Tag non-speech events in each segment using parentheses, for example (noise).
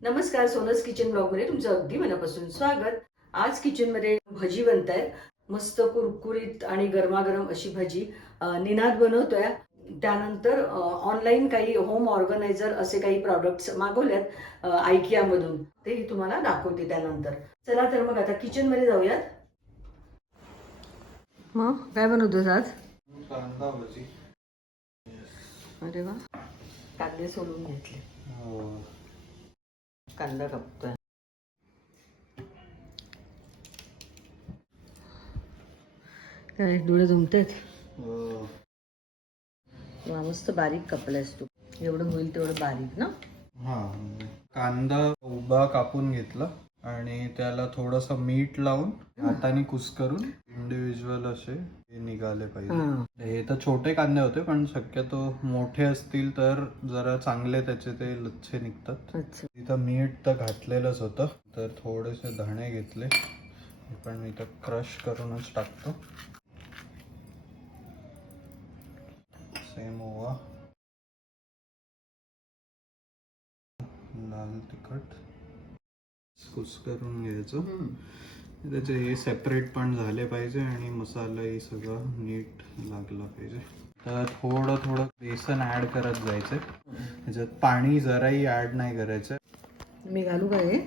नमस्कार सोनस किचन ब्लॉगमध्ये तुमचं अगदी मनापासून स्वागत. आज किचनमध्ये भजी बनत आहेत मस्त कुरकुरीत आणि गरमागरम अशी भजी निनाद बनवतोय. त्यानंतर ऑनलाईन काही होम ऑर्गनायझर असे काही प्रॉडक्ट्स मागवल्यात आयकिया मधून. ते तुम्हाला दाखवते त्यानंतर. चला तर मग आता किचनमध्ये जाऊयात. मग काय बनवतोस आज? कांदा भजी. अरे वा. कांदे सोलून घेतले. कांदा कापतोय. काय डोळे जमतात वा मस्त बारीक कापलायस तू. एवढं होईल तेवढं बारीक ना? हा कांदा उभा कापून घेतला. आणि त्याला थोडस मीठ लावून हाताने कुस्करून इंडिव्हिज्युअल असे हे निघाले पाहिजे. हा. तर छोटे कांदे होते पण शक्यतो मोठे असतील तर जरा चांगले त्याचे ते लच्छे निघतात. इथं मीठ तर घातलेलंच होतं तर थोडेसे धणे घेतले. पण मी इथं क्रश करूनच टाकतो. सेम ओवा. लाल तिखट. कुस करून घ्यायचं. त्याचे हे सेपरेट पण झाले पाहिजे आणि मसालाही सगळं नीट लागला पाहिजे. तर थोडं थोडं बेसन ऍड करत जायचं. त्याच्यात पाणी जराही ऍड नाही करायचं. मी घालू काय हे?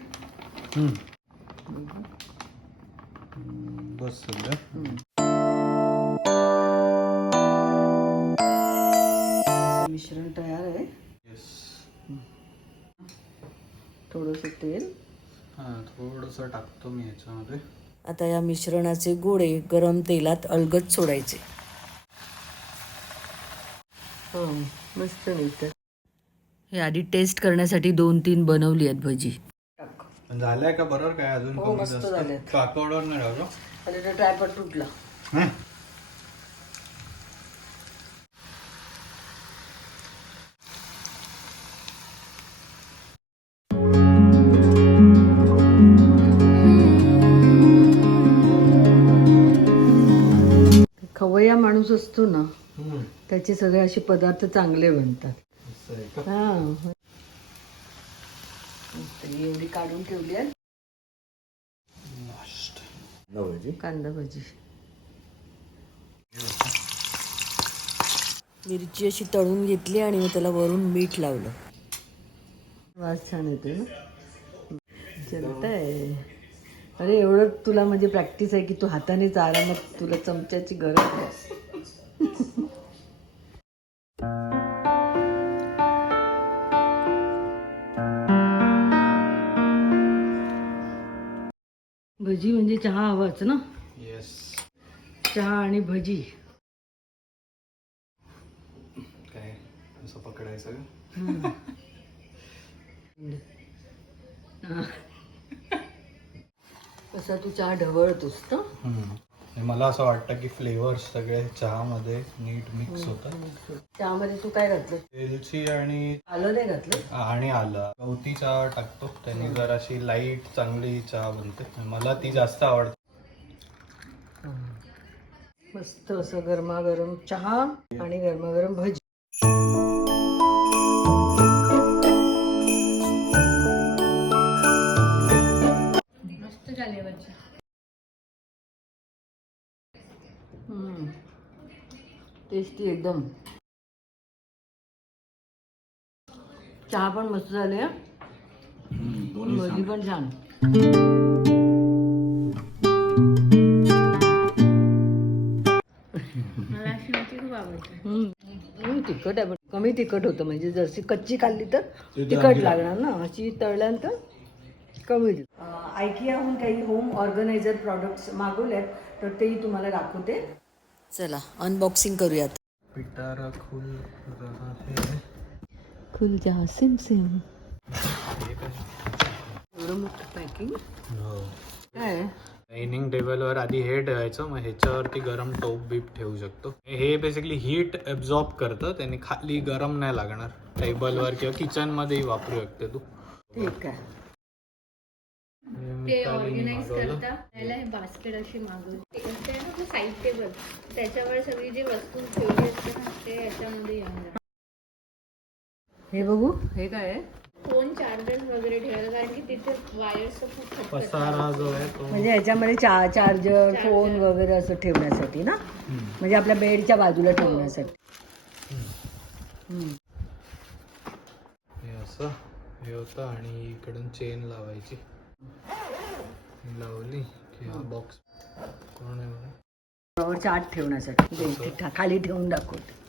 बस सध्या मिश्रण तयार आहे. येस थोडस तेल. हां थोडंसं टाकतो मी ह्याच्यामध्ये आता या मिश्रणाचे गोळे गरम तेलात अलगद सोडायचे. हो मस्त मिळतं हे आधी टेस्ट करण्यासाठी दोन तीन बनवली आहेत भजी. झालंय का बरोबर काय? अजून हो, मस्त जास्त? झालेत. काकवडवर नाही राहिलो. आणि तो ट्रायपॉड तुटला. हं? असतो ना. त्याचे सगळे असे पदार्थ चांगले बनतात. आहे? हा. एवढी काढून ठेवली आहे. कांदा भजी. मिरची अशी तळून घेतली आणि मग त्याला वरून मीठ लावलं. वास छान येते ना. चलतंय अरे एवढं तुला म्हणजे प्रॅक्टिस आहे की तू हातानेच आरामात तुला चमच्याची गरज नाही. भजी म्हणजे चहा हवाच ना Yes. चहा आणि भजी काय असं पकडायचं? (laughs) कसा तू चहा ढवळतोस ना हम्म. आणि मला असं वाटतं की फ्लेवर्स सगळे चहामध्ये नीट मिक्स होतात. चहामध्ये तू काय घातलं? वेलची आणि आलं नाही घातलं? आणि आलं. गवती चहा टाकतो. त्याने जर अशी लाइट चांगली चहा बनते. मला ती जास्त आवडते. मस्त असं गरमागरम चहा आणि गरमागरम भजी. टेस्टी एकदम. चहा पण मस्त झाले हा. भजी पण छान. तिखट आहे पण कमी तिखट होतं म्हणजे जशी कच्ची खाल्ली तर तिखट लागणार ना अशी तळल्यानंतर कमी आयकियाहून काही होम ऑर्गनायझर प्रॉडक्ट्स मागवल्यात तर तेही तुम्हाला दाखवते. चला अनबॉक्सिंग करूयात. पिटारा फुल रहा है. खुल जा सिम सिम? एवढं मोठं पॅकिंग हो. काय? डायनिंग टेबलवर आधी हे ठेवायचं मग ह्याच्यावरती गरम टोप बीप ठेवू शकतो. हे बेसिकली हीट ॲब्झॉर्ब करतं त्याने खाली गरम नाही लागणार. टेबलवर किंवा किचन मध्येही वापरू शकते तू. ठीक आहे. हे ते ऑर्गनाईज. करता. त्याला हे बास्केट अशी मागवली. ते आहे ना आपलं साईड टेबल त्याच्यावर सगळी जी वस्तू ठेवली असते ना ते याच्यामध्ये येऊन जातं. हे बघू हे काय आहे? फोन चार्ज चार्जर्स वगैरे ठेवायला कारण की तिथे वायर्स खूप खटखट पसारा जो आहे तो म्हणजे ह्याच्यामध्ये चा चार्जर फोन वगैरे असं ठेवण्यासाठी ना. म्हणजे आपल्या बेडच्या बाजूला ठेवण्यासाठी. हम्म. हे असं हे होतं आणि इकडून चेन लावायची. लावली की बॉक्स कोण आहे बघा. ड्रॉवरच्या आत ठेवण्यासाठी. इथे ठा- खाली ठेवून दाखवते.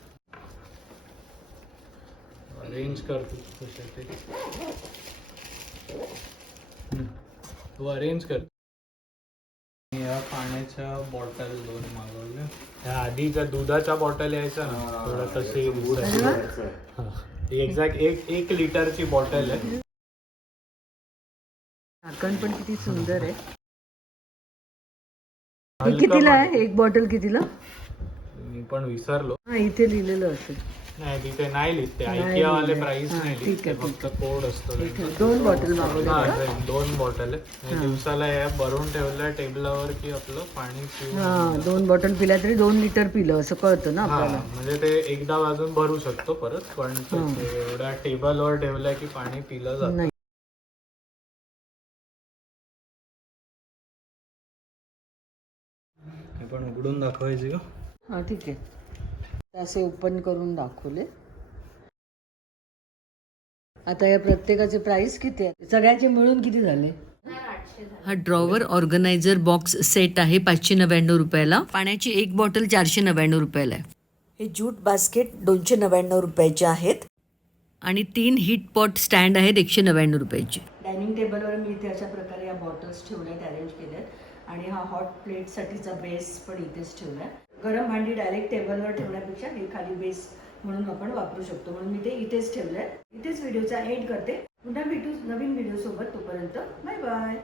अरेंज करतो तसे ते. हम्म. तू अरेंज कर. या पाण्याच्या बॉटल दोन मागवल्या. त्या आधी त्या दुधाच्या बॉटल यायच्या ना थोडं तसे एक्झॅक्ट एक एक लिटरची बॉटल आहे. झाकण पण किती सुंदर आहे हे कितीला आहे एक बॉटल कितीला मी पण विसरलो हा इथे लिहिलेलं असेल नाही तिथे नाही लिहित ते नाही IKEA वाले लिहिलंय. प्राइस हा, नाही लिहित ठीक ते आहे, फक्त कोड असतो ठीक त्यांचा. आहे. दोन बॉटल मागवले हा, का? ते दोन बॉटल आहे आणि हा. दिवसाला या भरून ठेवल्या टेबलावर की आपलं पाणी पिऊन हा दोन बॉटल पिल्या तरी दोन लिटर पिलं असं कळतं ना हा आपल्याला म्हणजे ते एकदा वाजून भरू शकतो परत पण ते हा. एवढ्या टेबलवर ठेवल्या की पाणी पिलं जातं नाही पण उघडून दाखवायची का? हा ठीक आहे. असे ओपन करून दाखवले. आता या प्रत्येकाचे प्राइस किती आहे? सगळ्याचे मिळून किती झाले? हा ड्रॉवर ऑर्गनायझर बॉक्स सेट आहे पाचशे नव्याण्णव रुपयाला. पाण्याची एक बॉटल चारशे नव्याण्णव रुपयाला आहे. हे ज्यूट बास्केट दोनशे नव्याण्णव रुपयाचे आहेत. आणि तीन हीट पॉट स्टँड आहेत एकशे नव्याण्णव रुपयाचे. डायनिंग टेबलवर मी इथे अशा प्रकारे या बॉटल्स ठेवल्यात अरेंज केल्यात आणि हा हॉट प्लेटसाठीचा बेस पण इथेच ठेवलाय. गरम भांडी डायरेक्ट टेबलवर ठेवण्यापेक्षा हे खाली बेस म्हणून आपण वापरू शकतो. म्हणून मी ते इथेच ठेवलंय. इथेच व्हिडिओचा एंड करते. पुन्हा भेटू नवीन व्हिडिओ सोबत तोपर्यंत बाय बाय